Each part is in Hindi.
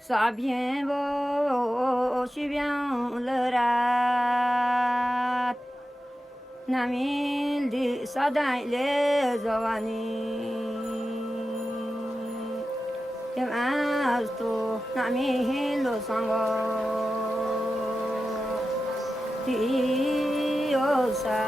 Sois bien beau, je suis bien le rat. Namil di sadai le zavani. Kem asto namil lo sango. Ti osa.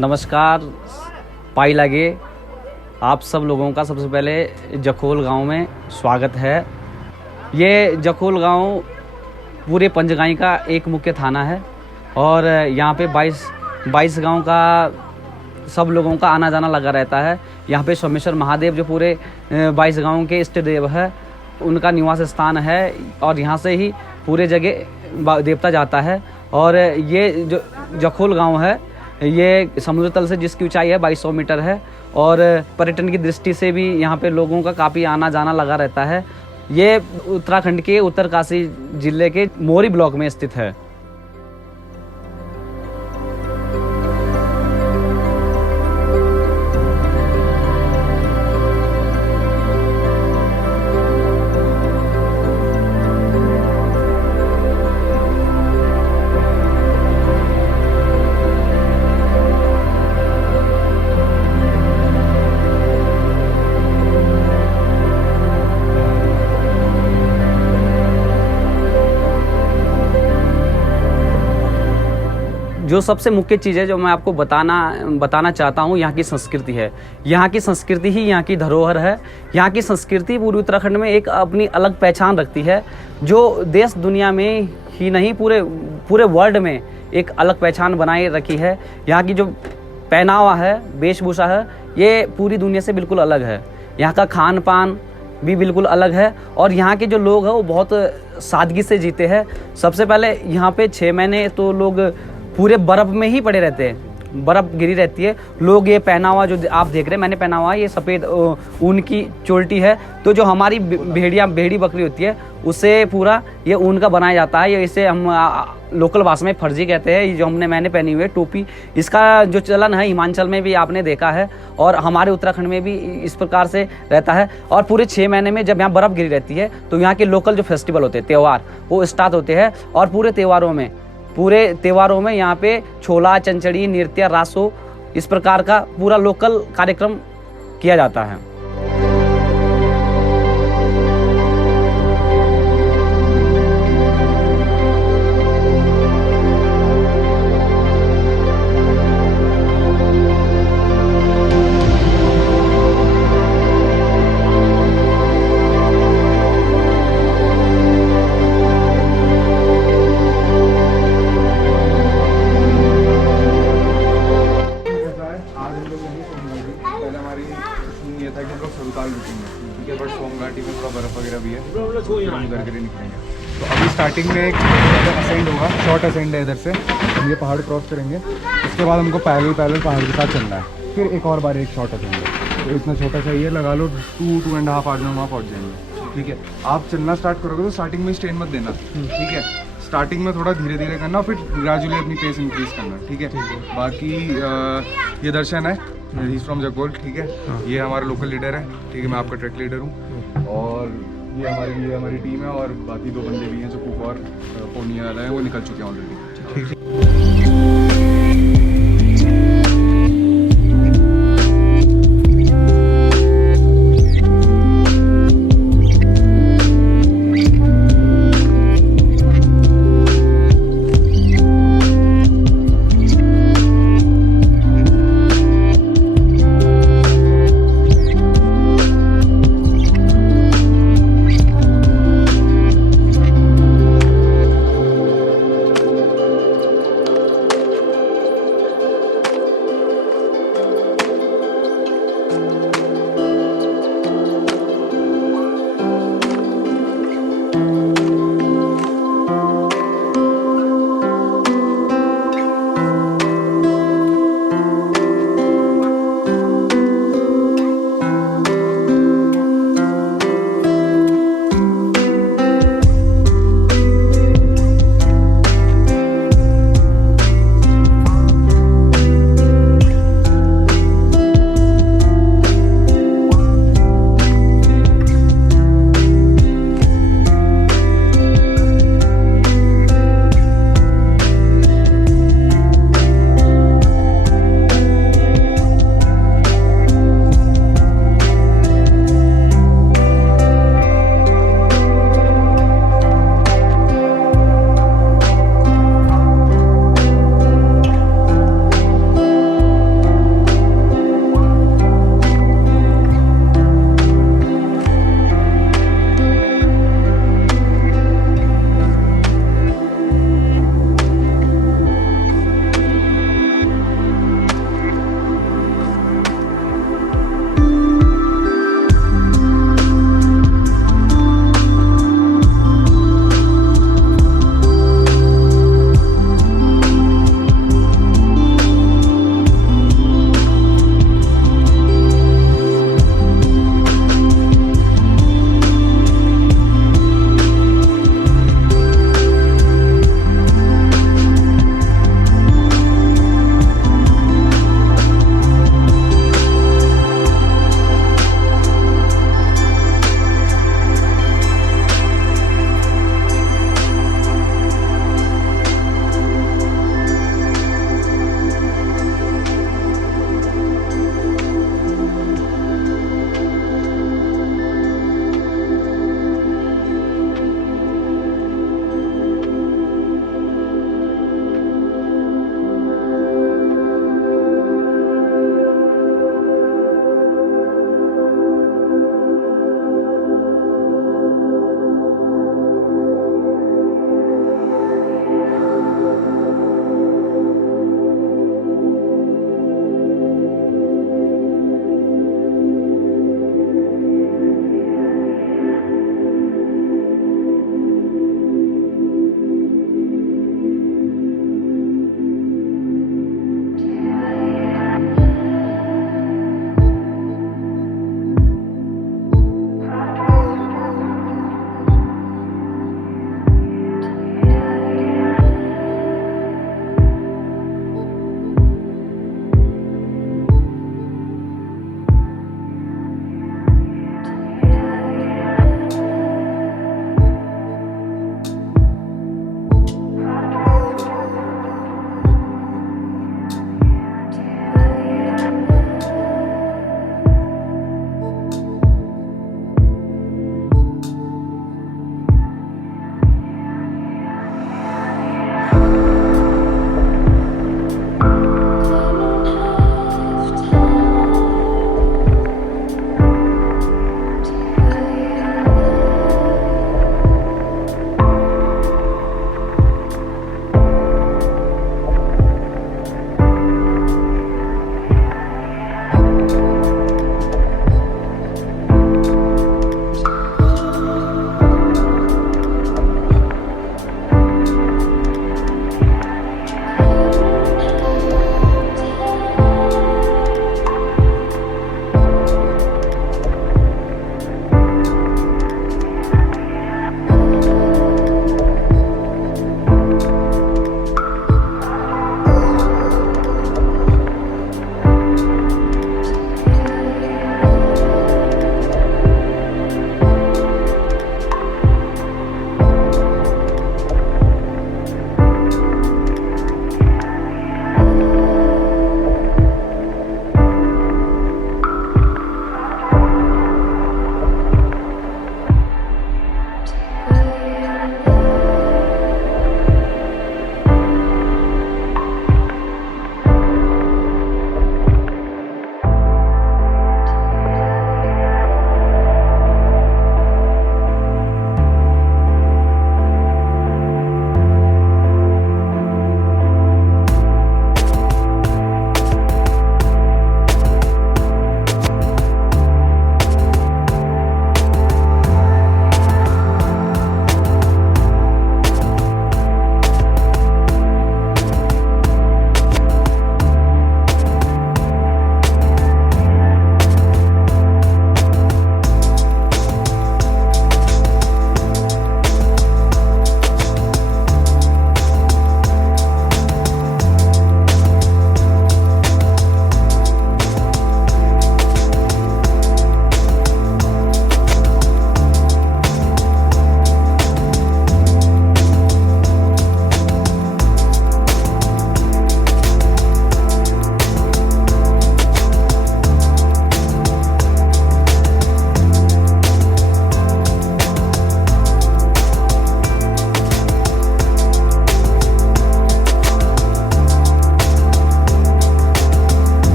नमस्कार पाई लागे आप सब लोगों का सबसे पहले जखोल गांव में स्वागत है। ये जखोल गांव पूरे पंचगाई का एक मुख्य थाना है और यहाँ पे 22 गांव का सब लोगों का आना जाना लगा रहता है। यहाँ पे सोमेश्वर महादेव जो पूरे 22 गांव के इष्ट देव है उनका निवास स्थान है और यहाँ से ही पूरे जगह देवता जाता है। और ये जो जखोल गाँव है ये समुद्र तल से जिसकी ऊंचाई है 2200 मीटर है और पर्यटन की दृष्टि से भी यहाँ पे लोगों का काफ़ी आना जाना लगा रहता है। ये उत्तराखंड के उत्तरकाशी जिले के मोरी ब्लॉक में स्थित है। जो सबसे मुख्य चीज़ है जो मैं आपको बताना चाहता हूँ यहाँ की संस्कृति है। यहाँ की संस्कृति ही यहाँ की धरोहर है। यहाँ की संस्कृति पूरे उत्तराखंड में एक अपनी अलग पहचान रखती है जो देश दुनिया में ही नहीं पूरे वर्ल्ड में एक अलग पहचान बनाए रखी है। यहाँ की जो पहनावा है वेशभूषा है ये पूरी दुनिया से बिल्कुल अलग है। यहाँ का खान पान भी बिल्कुल अलग है और यहाँ के जो लोग हैं वो बहुत सादगी से जीते हैं। सबसे पहले यहाँ पे 6 महीने तो लोग पूरे बर्फ़ में ही पड़े रहते हैं, बर्फ़ गिरी रहती है। लोग ये पहनावा जो आप देख रहे हैं मैंने पहना हुआ है ये सफ़ेद ऊन की चोल्टी है। तो जो हमारी भेड़ी बकरी होती है उससे पूरा ये ऊन का बनाया जाता है। ये इसे हम लोकल भाषा में फर्जी कहते हैं। ये जो मैंने पहनी हुई है टोपी इसका जो चलन है हिमाचल में भी आपने देखा है और हमारे उत्तराखंड में भी इस प्रकार से रहता है। और पूरे 6 महीने में जब यहाँ बर्फ़ गिरी रहती है तो यहाँ के लोकल जो फेस्टिवल होते हैं त्यौहार वो स्टार्ट होते हैं और पूरे त्योहारों में यहाँ पे छोला चंचड़ी नृत्य रासो इस प्रकार का पूरा लोकल कार्यक्रम किया जाता है। घाटी में थोड़ा बर्फ़ वगैरह भी है, फिर हम उधर के लिए निकलेंगे। तो अभी स्टार्टिंग में एक असेंड होगा, शॉर्ट असेंड है इधर से, हम ये पहाड़ क्रॉस करेंगे, उसके बाद हमको पैरेलल पहाड़ के साथ चलना है, फिर एक और बार एक शॉर्ट असेंड है। तो इतना छोटा सा ये लगा लो 2-2.5 आवर्स में वहाँ पहुँच जाएंगे। ठीक है, आप चलना स्टार्ट करोगे तो स्टार्टिंग में स्ट्रेन मत देना, ठीक है, स्टार्टिंग में थोड़ा धीरे धीरे करना, फिर ग्रेजुअली अपनी पेस इंक्रीज करना, ठीक है। बाकी ये दर्शन है, ही इज़ फ्रॉम जगोल, ठीक है, ये हमारा लोकल लीडर है, ठीक है, मैं आपका ट्रैक लीडर हूँ, और ये हमारी टीम है, और बाकी 2 बंदे भी हैं जो कुक और पूर्णिया वाला है, वो निकल चुके हैं ऑलरेडी।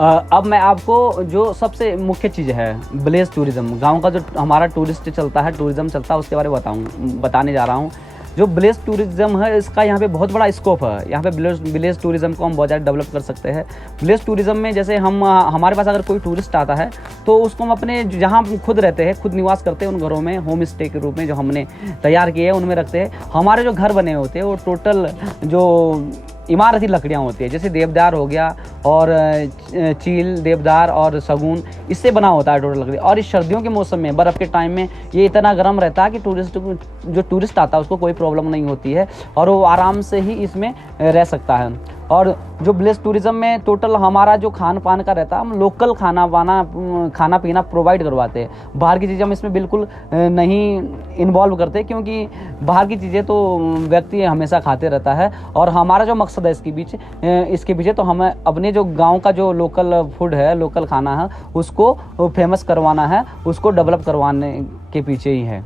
अब मैं आपको जो सबसे मुख्य चीज़ है विलेज टूरिज़्म, गांव का जो हमारा टूरिस्ट चलता है, टूरिज़्म चलता है, उसके बारे में बताने जा रहा हूँ। जो विलेज टूरिज़्म है इसका यहाँ पे बहुत बड़ा स्कोप है। यहाँ पे विलेज टूरिज़्म को हम बहुत ज़्यादा डेवलप कर सकते हैं। विलेज टूरिज़्म में जैसे हमारे पास अगर कोई टूरिस्ट आता है तो उसको हम अपने जहाँ हम खुद रहते हैं, खुद निवास करते हैं, उन घरों में होम स्टे के रूप में जो हमने तैयार किए हैं उनमें रखते हैं। हमारे जो घर बने होते हैं वो टोटल जो इमारती लकड़ियाँ होती है, जैसे देवदार हो गया और चील, देवदार और सगुन, इससे बना होता है टोटल लकड़ी। और इस सर्दियों के मौसम में, बर्फ़ के टाइम में ये इतना गर्म रहता है कि जो टूरिस्ट आता है उसको कोई प्रॉब्लम नहीं होती है और वो आराम से ही इसमें रह सकता है। और जो विलेज टूरिज़्म में टोटल हमारा जो खान पान का रहता है, हम लोकल खाना पीना प्रोवाइड करवाते हैं। बाहर की चीज़ें हम इसमें बिल्कुल नहीं इन्वॉल्व करते, क्योंकि बाहर की चीज़ें तो व्यक्ति हमेशा खाते रहता है। और हमारा जो मकसद है इसके पीछे तो हमें अपने जो गांव का जो लोकल फूड है, लोकल खाना है, उसको फेमस करवाना है, उसको डेवलप करवाने के पीछे ही है।